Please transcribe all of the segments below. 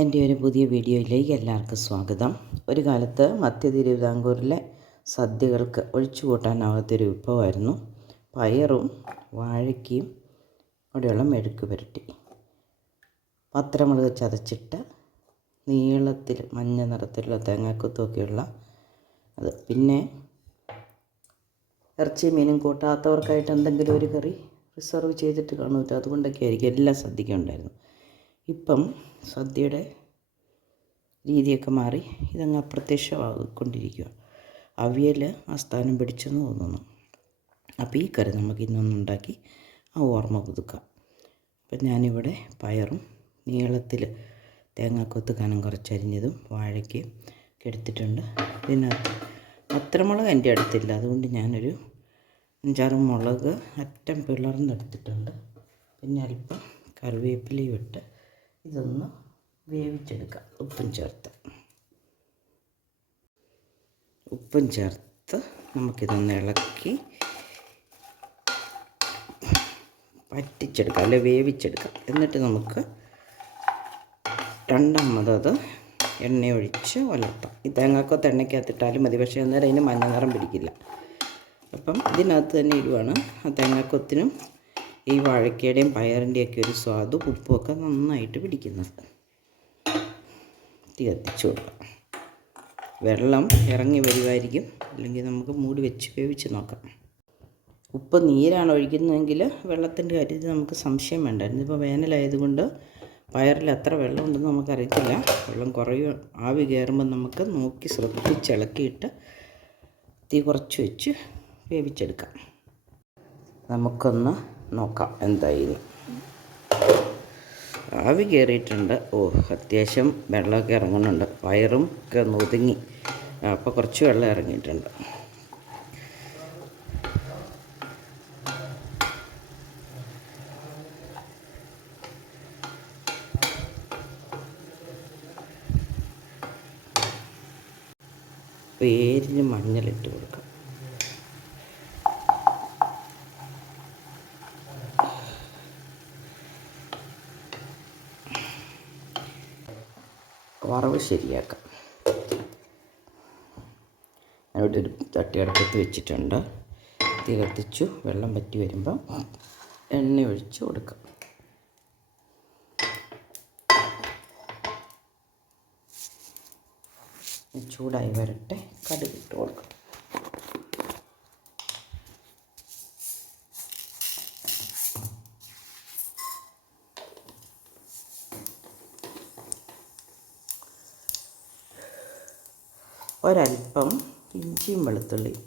എൻ്റെ ഒരു പുതിയ വീഡിയോയിലേക്ക് എല്ലാവർക്കും സ്വാഗതം. ഒരു കാലത്ത് മധ്യ തിരുവിതാംകൂറിലെ സദ്യകൾക്ക് ഒഴിച്ചു കൂട്ടാനാവാത്തൊരു വിഭവമായിരുന്നു പയറും വാഴയ്ക്കയും കൂടെയുള്ള മെഴുക്ക് പുരട്ടി. പത്രമുളക് ചതച്ചിട്ട് നീളത്തിൽ മഞ്ഞ നിറത്തിലുള്ള തേങ്ങാക്കൊത്തൊക്കെയുള്ള അത്. പിന്നെ ഇറച്ചി മീനും കൂട്ടാത്തവർക്കായിട്ട് എന്തെങ്കിലും ഒരു കറി റിസർവ് ചെയ്തിട്ട് കാണുമല്ലോ, അതുകൊണ്ടൊക്കെ ആയിരിക്കും എല്ലാ സദ്യക്കും ഉണ്ടായിരുന്നു. ഇപ്പം സദ്യയുടെ രീതിയൊക്കെ മാറി ഇതങ്ങ് അപ്രത്യക്ഷമാകൊണ്ടിരിക്കുക. അവിയൽ ആ സ്ഥാനം പിടിച്ചെന്ന് തോന്നുന്നു. അപ്പോൾ ഈ കറി നമുക്ക് ഇന്നൊന്നുണ്ടാക്കി ആ ഓർമ്മ പുതുക്കാം. അപ്പം ഞാനിവിടെ പയറും നീളത്തിൽ തേങ്ങാക്കൊത്ത് കനം കുറച്ചരിഞ്ഞതും വാഴയ്ക്കയും ഒക്കെ എടുത്തിട്ടുണ്ട്. ഇതിനകത്ത് പത്രമുളക് എൻ്റെ അടുത്തില്ല, അതുകൊണ്ട് ഞാനൊരു 5-6 മുളക് അറ്റം പിളർന്നെടുത്തിട്ടുണ്ട്. പിന്നെ അല്പം കറിവേപ്പിലയും ഇട്ട് ഇതൊന്ന് വേവിച്ചെടുക്കാം. ഉപ്പും ചേർത്ത് നമുക്കിതൊന്ന് ഇളക്കി പറ്റിച്ചെടുക്കാം, അല്ലെ വേവിച്ചെടുക്കാം. എന്നിട്ട് നമുക്ക് രണ്ടാമത് എണ്ണ ഒഴിച്ച് വളർത്താം. ഈ തേങ്ങാക്കൊത്ത് എണ്ണയ്ക്കകത്തിട്ടാലും മതി, പക്ഷേ അന്നേരം അതിന് മഞ്ഞ നിറം പിടിക്കില്ല. അപ്പം ഇതിനകത്ത് തന്നെ ഇടുവാണ്. ആ തേങ്ങാക്കൊത്തിനും ഈ വാഴയ്ക്കയുടെയും പയറിൻ്റെയൊക്കെ ഒരു സ്വാദും ഉപ്പുമൊക്കെ നന്നായിട്ട് പിടിക്കുന്നത്. തീ കത്തിച്ചു കൊടുക്കാം. വെള്ളം ഇറങ്ങി വരുമായിരിക്കും, അല്ലെങ്കിൽ നമുക്ക് മൂടി വെച്ച് വേവിച്ച് നോക്കാം. ഉപ്പ് നീരാണ് ഒഴിക്കുന്നതെങ്കിൽ വെള്ളത്തിൻ്റെ കാര്യത്തിൽ നമുക്ക് സംശയം വേണ്ടായിരുന്നു. ഇപ്പോൾ വേനലായതുകൊണ്ട് പയറിൽ അത്ര വെള്ളം ഉണ്ടെന്ന് നമുക്കറിയത്തില്ല. വെള്ളം കുറയും, ആവി കയറുമ്പോൾ നമുക്ക് നോക്കി ശ്രദ്ധിച്ചിളക്കിയിട്ട് തീ കുറച്ച് വെച്ച് വേവിച്ചെടുക്കാം. നമുക്കൊന്ന് നോക്കാം എന്തായിരുന്നു. ആവി കയറിയിട്ടുണ്ട്. അത്യാവശ്യം വെള്ളമൊക്കെ ഇറങ്ങുന്നുണ്ട്. പയറും ഒക്കെ ഒതുങ്ങി, അപ്പോൾ കുറച്ച് വെള്ളം ഇറങ്ങിയിട്ടുണ്ട്. പേരിന് മഞ്ഞളിട്ട് കൊടുക്കാം. വറവ് ശരിയാക്കാം. അവിടെ ഒരു തട്ടിയടപ്പത്ത് വെച്ചിട്ടുണ്ട്. തീ കത്തിച്ചു. വെള്ളം പറ്റി വരുമ്പോൾ എണ്ണ ഒഴിച്ച് കൊടുക്കാം. ചൂടായി വരട്ടെ. കടുക് ഇട്ട് കൊടുക്കാം. ഒരൽപ്പം ഇഞ്ചിയും വെളുത്തുള്ളിയും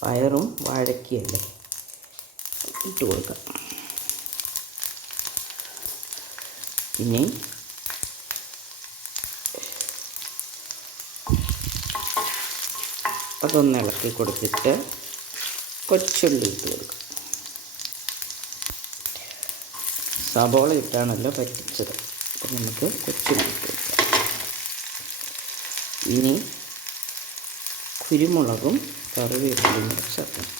പയറും വാഴയ്ക്കയല്ലേ ഇട്ട് കൊടുക്കാം. ഇനി അതൊന്ന് ഇളക്കി കൊടുത്തിട്ട് കൊച്ചുള്ളി ഇട്ട് കൊടുക്കാം. സബോള ഇട്ടാണല്ലോ പറ്റിച്ചത്, അപ്പം നമുക്ക് കൊച്ചുള്ളി ഇട്ട് കൊടുക്കാം. ഇനി കുരുമുളകും കറിവേപ്പിലയും ചേർക്കണം.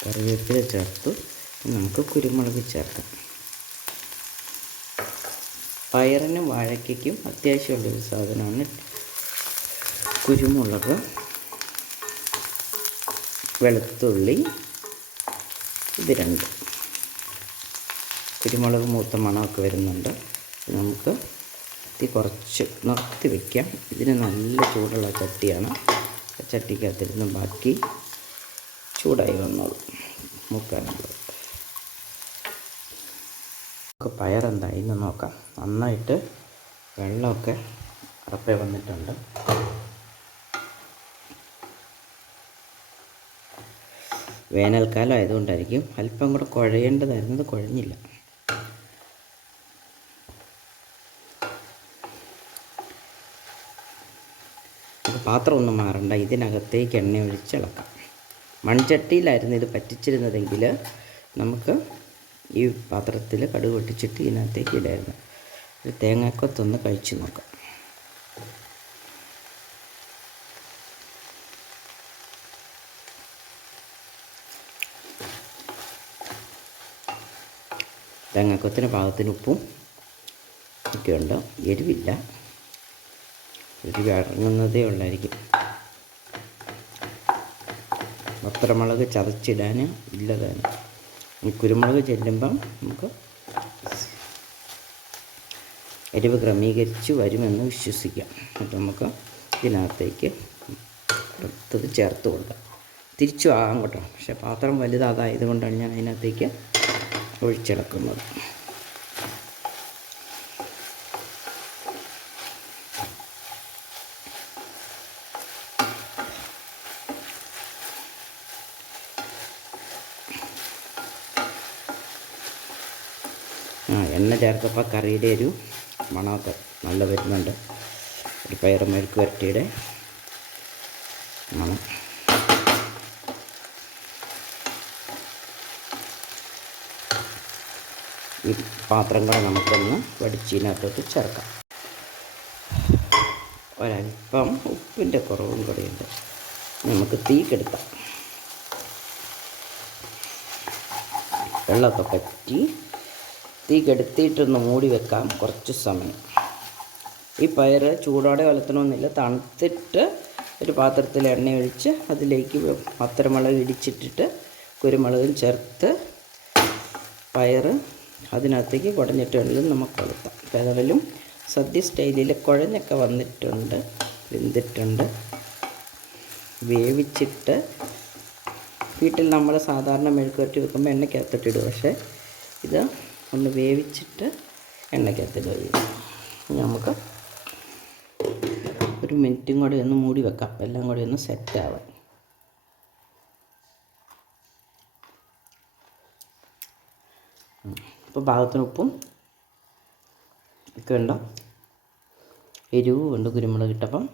കറിവേപ്പില ചേർത്തു. നമുക്ക് കുരുമുളക് ചേർക്കാം. പയറിനും വാഴയ്ക്കും അത്യാവശ്യമുള്ളൊരു സാധനമാണ് കുരുമുളക്, വെളുത്തുള്ളി. ഇത് രണ്ടും. കുരുമുളക് മൂത്ത മണമൊക്കെ വരുന്നുണ്ട്. നമുക്ക് തീ കുറച്ച് നിർത്തി വയ്ക്കാം. ഇതിന് നല്ല ചൂടുള്ള ചട്ടിയാണ്. ചട്ടിക്കകത്തിരുന്ന് ബാക്കി ചൂടായി വന്നോളൂ. മുക്കാനുള്ളത് പയറെന്തായി എന്ന് നോക്കാം. നന്നായിട്ട് വെള്ളമൊക്കെ അറപ്പേ വന്നിട്ടുണ്ട്. വേനൽക്കാലം ആയതുകൊണ്ടായിരിക്കും അല്പം കൂടെ കുഴയേണ്ടതായിരുന്നത്, കുഴഞ്ഞില്ല. പാത്രം ഒന്നും മാറണ്ട. ഇതിനകത്തേക്ക് എണ്ണ ഒഴിച്ച് ഇളക്കാം. മൺചട്ടിയിലായിരുന്നു ഇത് പറ്റിച്ചിരുന്നതെങ്കിൽ നമുക്ക് ഈ പാത്രത്തിൽ കടുക് പൊട്ടിച്ചിട്ട് ഇതിനകത്തേക്ക് ഇടായിരുന്നു. ഒരു തേങ്ങാക്കൊത്തൊന്ന് കഴിച്ച് നോക്കാം. തേങ്ങാക്കൊത്തിന് പാകത്തിന് ഉപ്പും ഒക്കെ ഉണ്ട്. എരിവില്ല, എരിവ് ഇറങ്ങുന്നതേ ഉള്ളായിരിക്കും. വത്തറമുളക് ചതച്ചിടാൻ ഇല്ലതാണ്. ഈ കുരുമുളക് ചെല്ലുമ്പം നമുക്ക് എരിവ് ക്രമീകരിച്ച് വരുമെന്ന് വിശ്വസിക്കാം. അപ്പോൾ നമുക്ക് ഇതിനകത്തേക്ക് അടുത്തത് ചേർത്ത് കൊടുക്കാം. തിരിച്ചു ആകാം കേട്ടോ, പക്ഷേ പാത്രം വലുതായത് കൊണ്ടാണ് ഞാൻ അതിനകത്തേക്ക് ഒഴിച്ചിളക്കുന്നത്. എണ്ണ ചേർത്തപ്പോൾ കറിയുടെ ഒരു മണമൊക്കെ നല്ല വരുന്നുണ്ട്. ഒരു പയർ മെഴുക്ക് വരട്ടിയുടെ മണം. ഈ പാത്രം കൂടെ നമുക്കൊന്ന് വടിച്ചതിനകത്തോട്ട് ചേർക്കാം. ഒരല്പം ഉപ്പിൻ്റെ കുറവും കൂടെയുണ്ട്. നമുക്ക് തീ കെടുത്താം. വെള്ളമൊക്കെ പറ്റി തീ കെടുത്തിയിട്ടൊന്ന് മൂടി വെക്കാം കുറച്ച് സമയം. ഈ പയർ ചൂടോടെ വലത്തണമെന്നില്ല, തണുത്തിട്ട് ഒരു പാത്രത്തിൽ എണ്ണ ഒഴിച്ച് അതിലേക്ക് വത്തരമുളക് ഇടിച്ചിട്ടിട്ട് കുരുമുളകും ചേർത്ത് പയർ അതിനകത്തേക്ക് കുടഞ്ഞിട്ടുണ്ടെങ്കിൽ നമുക്ക് വളർത്താം. ഏതായാലും സദ്യ സ്റ്റൈലിൽ കുഴഞ്ഞൊക്കെ വന്നിട്ടുണ്ട്, വെന്തിട്ടുണ്ട്. വേവിച്ചിട്ട് വീട്ടിൽ നമ്മൾ സാധാരണ മെഴുക്കുവരട്ടി വെക്കുമ്പോൾ എണ്ണയ്ക്കകത്തിട്ടിടും, പക്ഷേ ഇത് ഒന്ന് വേവിച്ചിട്ട് എണ്ണയ്ക്കകത്തിടുക. നമുക്ക് ഒരു മിനിറ്റും കൂടി ഒന്ന് മൂടി വെക്കാം, എല്ലാം കൂടി ഒന്ന് സെറ്റാവാൻ. ഇപ്പോൾ പാകത്തിന് ഉപ്പും ഒക്കെ ഉണ്ടോ, എരിവും ഉണ്ട് കുരുമുളക് ഇട്ടപ്പം.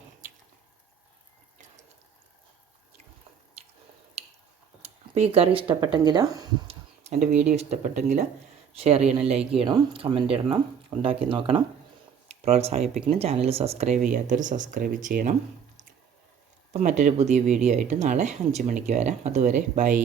അപ്പോൾ ഈ കറി ഇഷ്ടപ്പെട്ടെങ്കിൽ, എൻ്റെ വീഡിയോ ഇഷ്ടപ്പെട്ടെങ്കിൽ ഷെയർ ചെയ്യണം, ലൈക്ക് ചെയ്യണം, കമൻ്റ് ഇടണം, ഉണ്ടാക്കി നോക്കണം, പ്രോത്സാഹിപ്പിക്കണം. ചാനൽ സബ്സ്ക്രൈബ് ചെയ്യാത്തവർ സബ്സ്ക്രൈബ് ചെയ്യണം. അപ്പം മറ്റൊരു പുതിയ വീഡിയോ ആയിട്ട് നാളെ 5 മണിക്ക് വരാം. അതുവരെ ബൈ.